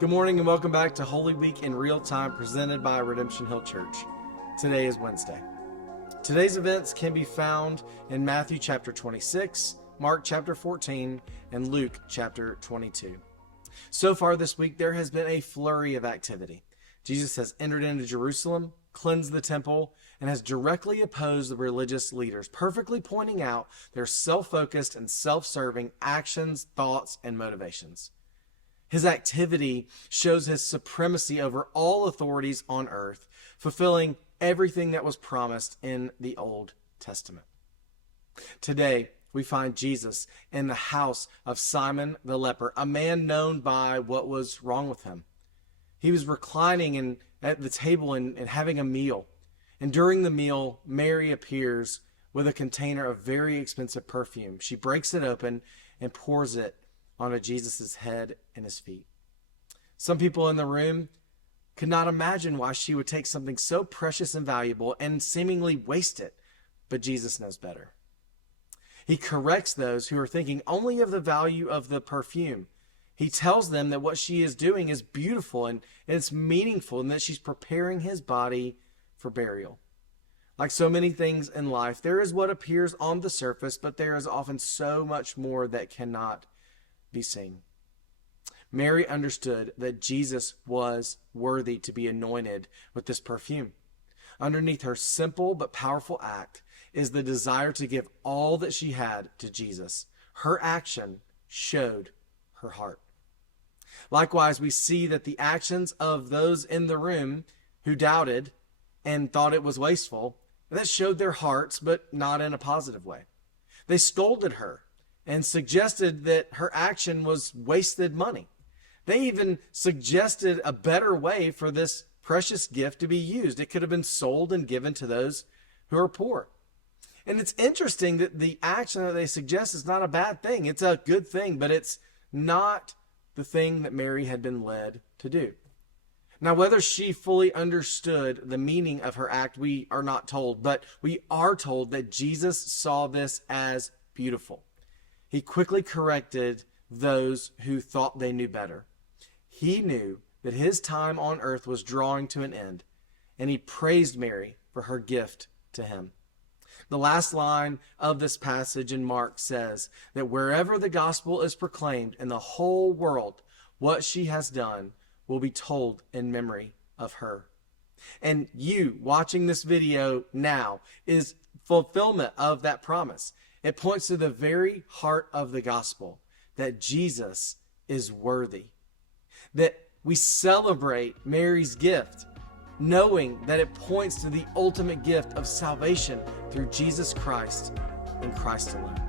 Good morning and welcome back to Holy Week in Real Time presented by Redemption Hill Church. Today is Wednesday. Today's events can be found in Matthew chapter 26, Mark chapter 14, and Luke chapter 22. So far this week, there has been a flurry of activity. Jesus has entered into Jerusalem, cleansed the temple, and has directly opposed the religious leaders, perfectly pointing out their self-focused and self-serving actions, thoughts, and motivations. His activity shows his supremacy over all authorities on earth, fulfilling everything that was promised in the Old Testament. Today, we find Jesus in the house of Simon the leper, a man known by what was wrong with him. He was reclining at the table and having a meal. And during the meal, Mary appears with a container of very expensive perfume. She breaks it open and pours it onto Jesus' head and his feet. Some people in the room could not imagine why she would take something so precious and valuable and seemingly waste it, but Jesus knows better. He corrects those who are thinking only of the value of the perfume. He tells them that what she is doing is beautiful and it's meaningful and that she's preparing his body for burial. Like so many things in life, there is what appears on the surface, but there is often so much more that cannot be seen. Mary understood that Jesus was worthy to be anointed with this perfume. Underneath her simple but powerful act is the desire to give all that she had to Jesus. Her action showed her heart. Likewise, we see that the actions of those in the room who doubted and thought it was wasteful, that showed their hearts, but not in a positive way. They scolded her and suggested that her action was wasted money. They even suggested a better way for this precious gift to be used. It could have been sold and given to those who are poor. And it's interesting that the action that they suggest is not a bad thing. It's a good thing, but it's not the thing that Mary had been led to do. Now, whether she fully understood the meaning of her act, we are not told, but we are told that Jesus saw this as beautiful. He quickly corrected those who thought they knew better. He knew that his time on earth was drawing to an end, and he praised Mary for her gift to him. The last line of this passage in Mark says that wherever the gospel is proclaimed in the whole world, what she has done will be told in memory of her. And you watching this video now is fulfillment of that promise. It points to the very heart of the gospel, that Jesus is worthy. That we celebrate Mary's gift, knowing that it points to the ultimate gift of salvation through Jesus Christ and Christ alone.